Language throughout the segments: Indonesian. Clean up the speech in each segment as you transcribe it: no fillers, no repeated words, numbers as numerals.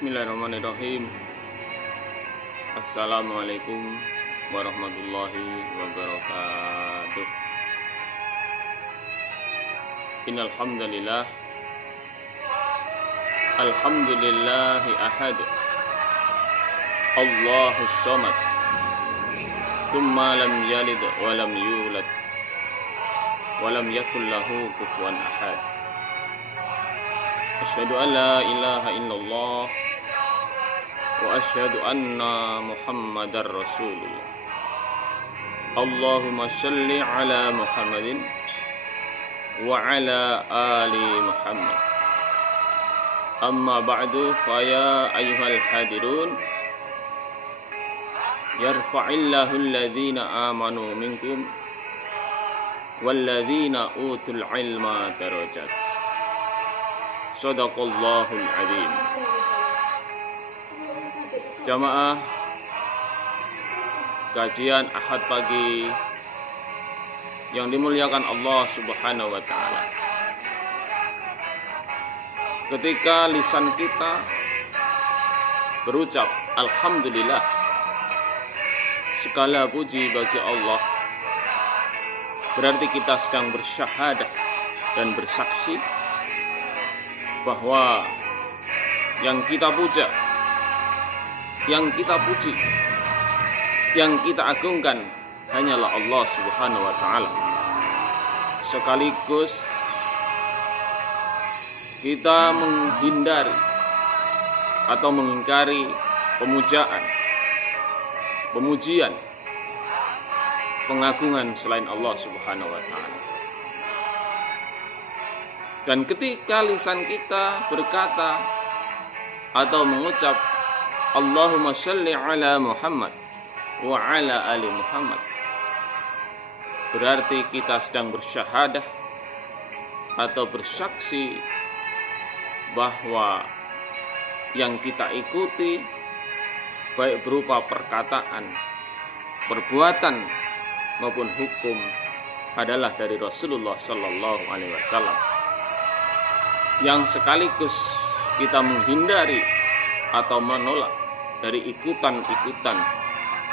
Bismillahirrahmanirrahim. Assalamualaikum warahmatullahi wabarakatuh. Innal hamdalillah alhamdulillahi ahad Allahus samad summa lam yalid wa lam yulad wa lam yakul lahu kufuwan ahad. Asyhadu an la ilaha illallah wa asyhadu anna Muhammadar Rasulullah. Allahumma shalli ala Muhammadin wa ala ali Muhammad. Amma ba'du, fa ya ayyuhal hadirun, yarfa'illahu alladhina amanu minkum walladhina utul ilma darajat. Shadaqallahul adzim. Jamaah kajian Ahad pagi yang dimuliakan Allah Subhanahu wa taala. Ketika lisan kita berucap alhamdulillah, segala puji bagi Allah, berarti kita sedang bersyahadah dan bersaksi bahwa yang kita puja, yang kita puji, yang kita agungkan hanyalah Allah Subhanahu wa taala. Sekaligus kita menghindari atau mengingkari pemujaan, pemujian, pengagungan selain Allah Subhanahu wa taala. Dan ketika lisan kita berkata atau mengucap Allahumma shalli ala Muhammad wa ala ali Muhammad, berarti kita sedang bersyahadah atau bersaksi bahwa yang kita ikuti baik berupa perkataan, perbuatan maupun hukum adalah dari Rasulullah sallallahu alaihi wasallam, yang sekaligus kita menghindari atau menolak dari ikutan-ikutan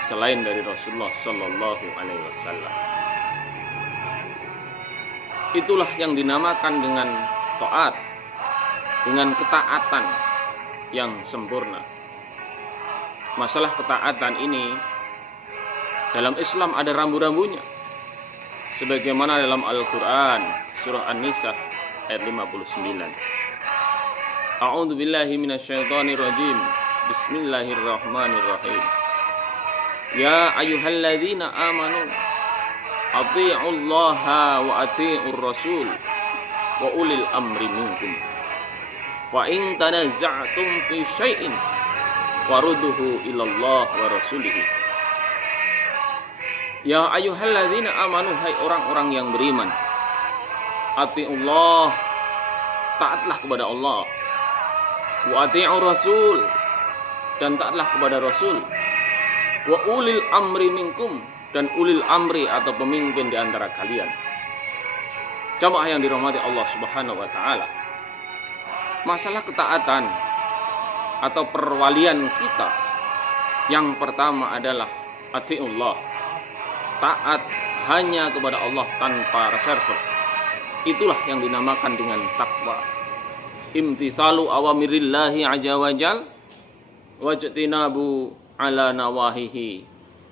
selain dari Rasulullah sallallahu alaihi wasallam. Itulah yang dinamakan dengan taat, dengan ketaatan yang sempurna. Masalah ketaatan ini dalam Islam ada rambu-rambunya, sebagaimana dalam Al-Quran surah An-Nisa ayat 59. A'udzu billahi minasyaitonir rajim. Bismillahirrahmanirrahim. Ya ayyuhalladzina amanu athi'ullaha wa athi'ur rasul wa ulil amri minkum. Fa in tanaza'tum fi syai'in farudduhu ilallah wa rasulihi. Ya ayyuhalladzina amanu, hai orang-orang yang beriman, ati'ullah, taatlah kepada Allah, wa ati'ur rasul, dan taatlah kepada Rasul, wa ulil amri minkum, dan ulil amri atau pemimpin di antara kalian. Jamaah yang dirahmati Allah Subhanahu wa taala, masalah ketaatan atau perwalian kita yang pertama adalah ati'ullah, taat hanya kepada Allah tanpa reserve. Itulah yang dinamakan dengan takwa. Imtithalu awamirillahi azza wajal wajtinabu ala nawahihi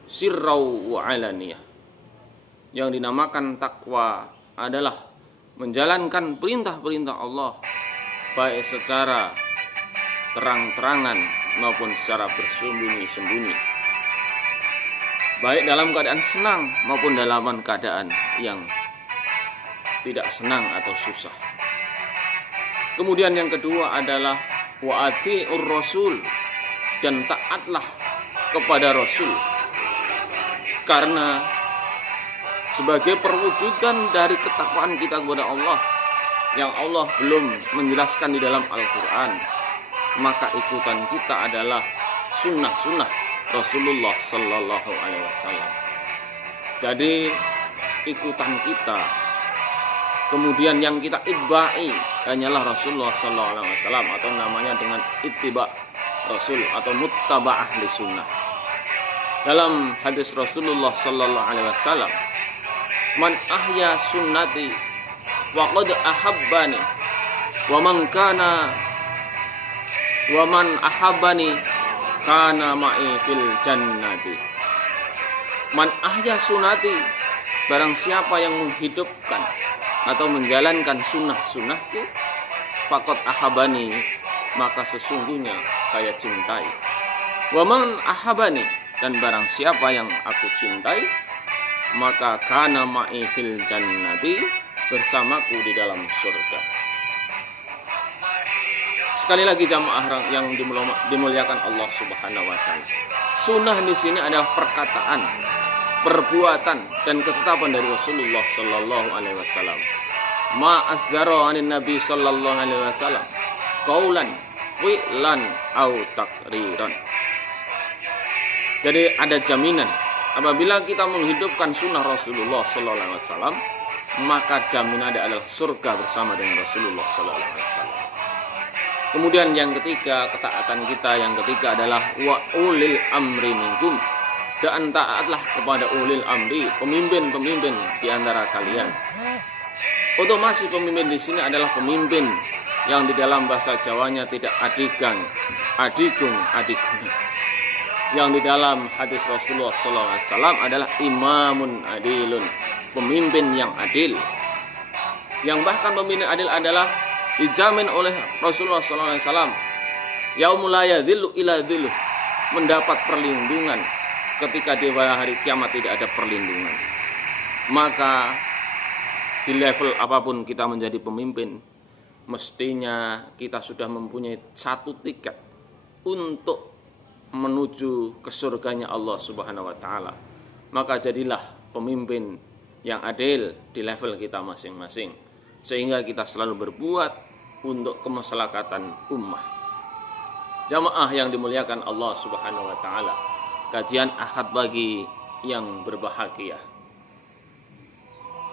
sirrau wa alaniyah. Yang dinamakan takwa adalah menjalankan perintah-perintah Allah baik secara terang-terangan maupun secara bersembunyi-sembunyi, baik dalam keadaan senang maupun dalam keadaan yang tidak senang atau susah. Kemudian yang kedua adalah wa ati'ur rasul, dan taatlah kepada Rasul, karena sebagai perwujudan dari ketakwaan kita kepada Allah yang Allah belum menjelaskan di dalam Al-Quran, maka ikutan kita adalah sunnah-sunnah Rasulullah Sallallahu Alaihi Wasallam. Jadi ikutan kita, kemudian yang kita itba'i hanyalah Rasulullah Sallallahu Alaihi Wasallam, atau namanya dengan ittiba, Rasul atau muttaba'ah li sunnah. Dalam hadis Rasulullah sallallahu alaihi wasallam, man ahya sunnati wa qad ahabbani wa man ahabbani kana ma'i fil jannati. Man ahya sunnati, barang siapa yang menghidupkan atau menjalankan sunnah-sunnahku, faqad ahabbani, maka sesungguhnya saya cintai. Wa man ahabbani, dan barang siapa yang aku cintai, maka kana ma'i fil jannati, bersamaku di dalam surga. Sekali lagi jamaah yang dimuliakan Allah Subhanahu wa taala. Sunnah di sini adalah perkataan, perbuatan dan ketetapan dari Rasulullah sallallahu alaihi wasallam. Ma azzara 'anin nabi sallallahu alaihi wasallam qaulan fi'lan au taqriran. Jadi ada jaminan apabila kita menghidupkan sunnah Rasulullah sallallahu alaihi wasallam, maka jaminan adalah surga bersama dengan Rasulullah sallallahu alaihi wasallam. Kemudian yang ketiga, ketaatan kita yang ketiga adalah wa ulil amri minkum, dan taatlah kepada ulil amri, pemimpin-pemimpin di antara kalian. Otomasi pemimpin di sini adalah pemimpin yang di dalam bahasa Jawanya tidak adigang, adigung, adiguna. Yang di dalam hadis Rasulullah SAW adalah imamun adilun, pemimpin yang adil. Yang bahkan pemimpin adil adalah dijamin oleh Rasulullah SAW, yaumul la yadhillu illa dhilluh, mendapat perlindungan ketika di hari kiamat tidak ada perlindungan. Maka di level apapun kita menjadi pemimpin, mestinya kita sudah mempunyai satu tiket untuk menuju ke surganya Allah Subhanahu wa taala. Maka jadilah pemimpin yang adil di level kita masing-masing, sehingga kita selalu berbuat untuk kemaslahatan ummah. Jamaah yang dimuliakan Allah Subhanahu wa taala, kajian Ahad bagi yang berbahagia.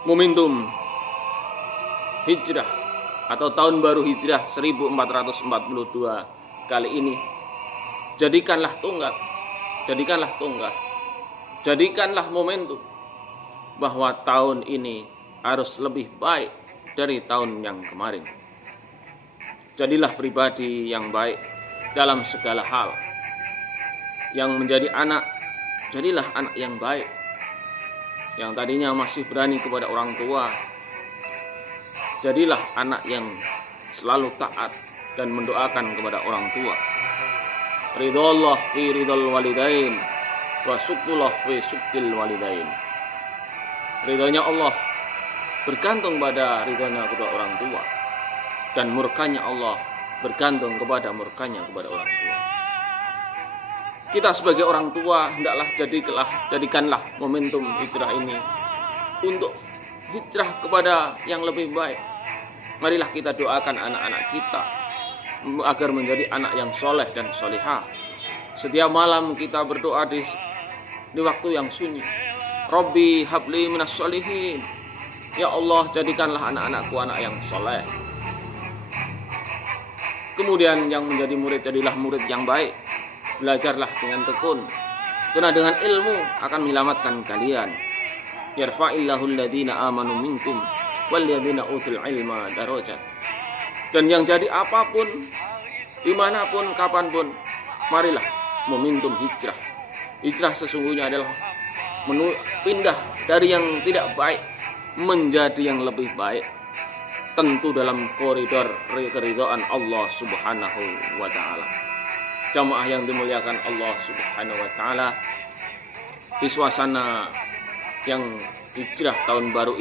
Momentum hijrah atau tahun baru hijrah 1442 kali ini, jadikanlah jadikanlah momentum bahwa tahun ini harus lebih baik dari tahun yang kemarin. Jadilah pribadi yang baik dalam segala hal. Yang menjadi anak, jadilah anak yang baik. Yang tadinya masih berani kepada orang tua, jadilah anak yang selalu taat dan mendoakan kepada orang tua. Ridhollah fi ridhol walidain wa suktullah fi suktil walidain. Ridhonya Allah bergantung pada ridhonya kedua orang tua, dan murkanya Allah bergantung kepada murkanya kepada orang tua. Kita sebagai orang tua hendaklah jadikanlah momentum hijrah ini untuk hijrah kepada yang lebih baik. Marilah kita doakan anak-anak kita agar menjadi anak yang soleh dan solihah. Setiap malam kita berdoa di waktu yang sunyi, Rabbi habli minas solihin, ya Allah jadikanlah anak-anakku anak yang soleh. Kemudian yang menjadi murid, jadilah murid yang baik. Belajarlah dengan tekun, karena dengan ilmu akan menyelamatkan kalian. Yarfa'illahu alladhina amanu minkum walladzina utul ilma darajat. Dan yang jadi apapun, dimanapun, kapanpun, marilah momentum hijrah. Hijrah sesungguhnya adalah pindah dari yang tidak baik menjadi yang lebih baik, tentu dalam koridor keridhaan Allah Subhanahu wa taala. Jamaah yang dimuliakan Allah Subhanahu wa taala, di suasana yang hijrah tahun baru ini